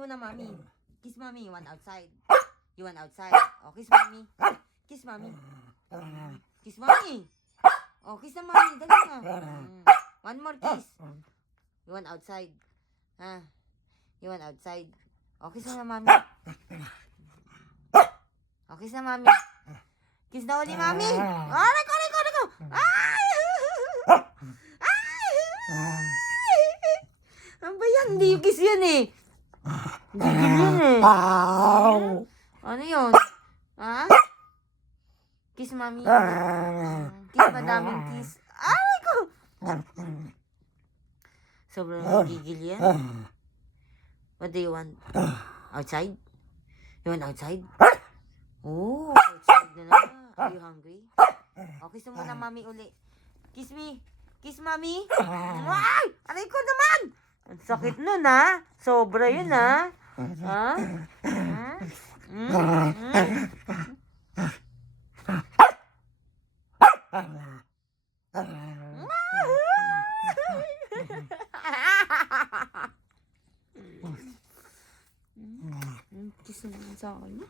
mo na, Mommy. Kiss Mommy. You want outside? You want outside? Oh, kiss Mommy. Kiss Mommy. Kiss Mommy. Oh, kiss na, Mommy. Dali na. One more kiss. You want outside? Ha? You want outside? Oh, kiss na, Mommy. Oh, kiss na, Mommy. Kiss na uli, Mommy. Oh, aray ko. Ay! Ano ba yan? Hindi yung kiss yan eh. Gigil yun eh. Ano yun? Ha? Kiss, Mommy. Kiss, madaming kiss. Aray ko! Sobrang gigil yan. What do you want? Outside? You want outside? Oh, outside na na. Are you hungry? Oh, kiss mo na, Mommy, uli. Kiss me. Kiss, Mommy. Ay! Aray ko naman! Ang sakit nun, ha? Sobra yun, ha? Ha? Kiss mo sa akin.